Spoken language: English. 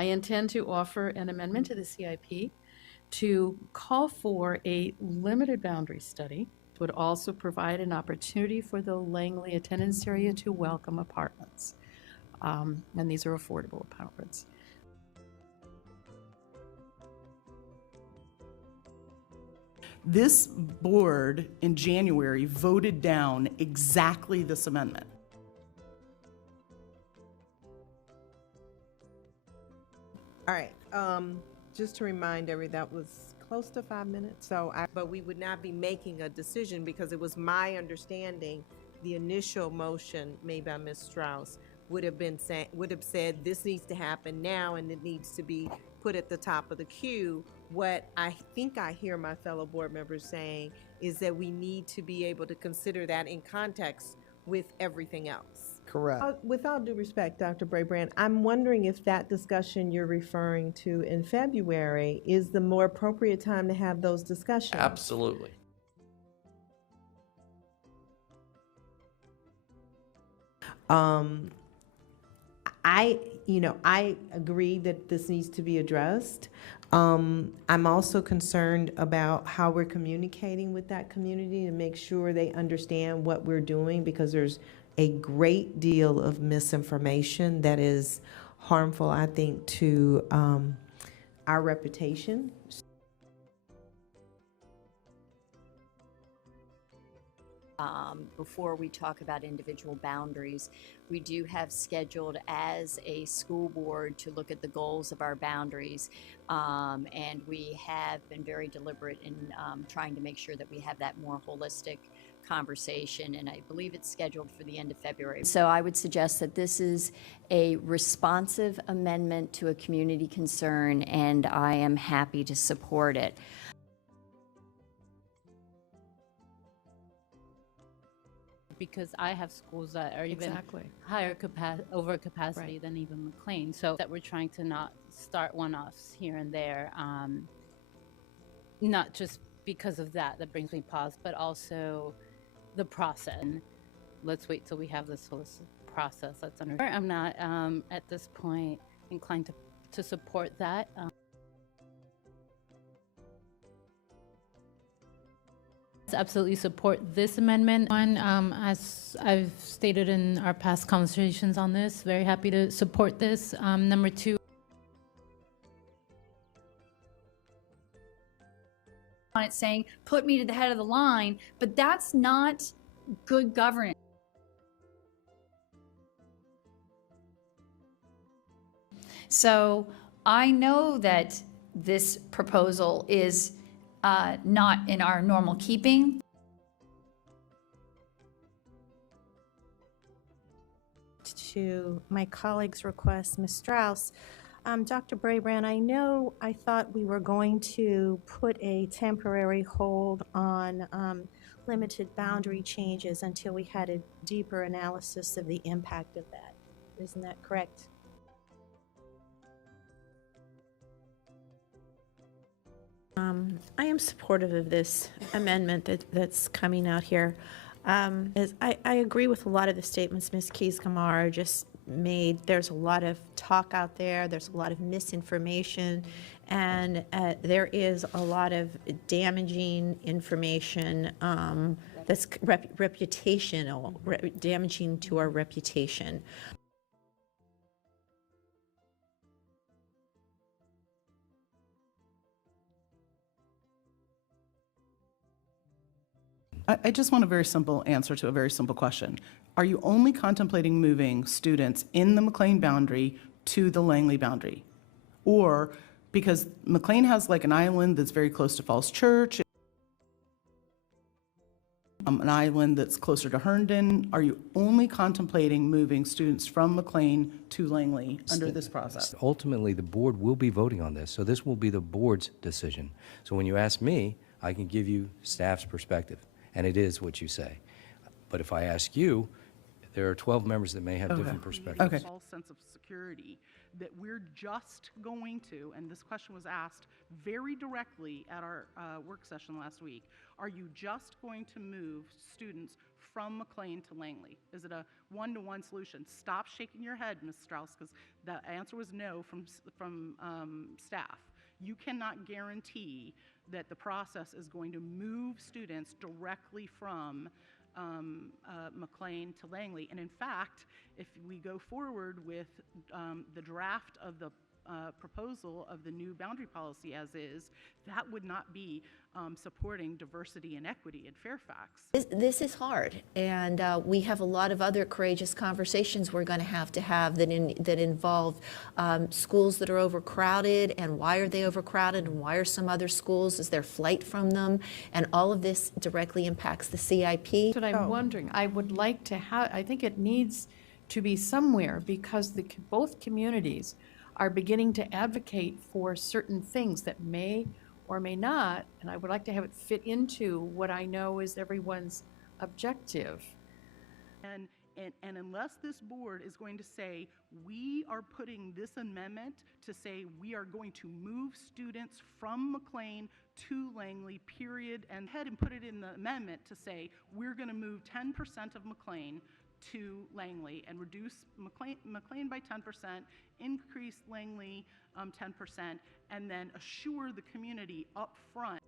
I intend to offer an amendment to the CIP to call for a limited boundary study. It would also provide an opportunity for the Langley attendance area to welcome apartments. And these are affordable apartments. This board in January voted down exactly this amendment. All right, just to remind everyone, that was close to 5 minutes, but we would not be making a decision because it was my understanding the initial motion made by Ms. Strauss would have said this needs to happen now and it needs to be put at the top of the queue. What I think I hear my fellow board members saying is that we need to be able to consider that in context with everything else. Correct. With all due respect, Dr. Brabrand, I'm wondering if that discussion you're referring to in February is the more appropriate time to have those discussions. Absolutely. I agree that this needs to be addressed. I'm also concerned about how we're communicating with that community to make sure they understand what we're doing, because there's a great deal of misinformation that is harmful, I think, to our reputation. Before we talk about individual boundaries, we do have scheduled as a school board to look at the goals of our boundaries, and we have been very deliberate in trying to make sure that we have that more holistic conversation, and I believe it's scheduled for the end of February. So I would suggest that this is a responsive amendment to a community concern, and I am happy to support it. Because I have schools that are even Exactly. higher over capacity Right. than even McLean. So that we're trying to not start one-offs here and there, not just because of that brings me pause, but also the process. And let's wait till we have this holistic process that's under. I'm not at this point inclined to support that. Absolutely support this amendment. One, as I've stated in our past conversations on this, very happy to support this. Number two, On it saying, put me to the head of the line, but that's not good governance. So I know that this proposal is not in our normal keeping. To my colleague's request, Ms. Strauss, Dr. Brabrand, I thought we were going to put a temporary hold on limited boundary changes until we had a deeper analysis of the impact of that. Isn't that correct? I am supportive of this amendment that's coming out here. I agree with a lot of the statements Ms. Keys-Gamarra just made. There's a lot of talk out there. There's a lot of misinformation, and there is a lot of damaging information that's reputational, damaging to our reputation. I just want a very simple answer to a very simple question. Are you only contemplating moving students in the McLean boundary to the Langley boundary? Or, because McLean has like an island that's very close to Falls Church, an island that's closer to Herndon, are you only contemplating moving students from McLean to Langley under this process? Ultimately, the board will be voting on this, so this will be the board's decision. So when you ask me, I can give you staff's perspective, and it is what you say. But if I ask you, there are 12 members that may have different perspectives. Okay. False sense of security that we're just going to, and this question was asked very directly at our work session last week, are you just going to move students from McLean to Langley? Is it a one-to-one solution? Stop shaking your head, Ms. Strauss, because The answer was no from staff. You cannot guarantee that the process is going to move students directly from McLean to Langley. And in fact, if we go forward with the draft of the proposal of the new boundary policy as is, that would not be supporting diversity and equity in Fairfax. This is hard, and we have a lot of other courageous conversations we're going to have that involve schools that are overcrowded, and why are they overcrowded, and why are some other schools, is there flight from them, and all of this directly impacts the CIP. That's what I'm wondering. I would like to have, I think it needs to be somewhere, because both communities are beginning to advocate for certain things that may or may not, and I would like to have it fit into what I know is everyone's objective. And unless this board is going to say, we are putting this amendment to say we are going to move students from McLean to Langley, period, and head and put it in the amendment to say we're going to move 10% of McLean to Langley and reduce McLean by 10%, increase Langley 10%, and then assure the community up front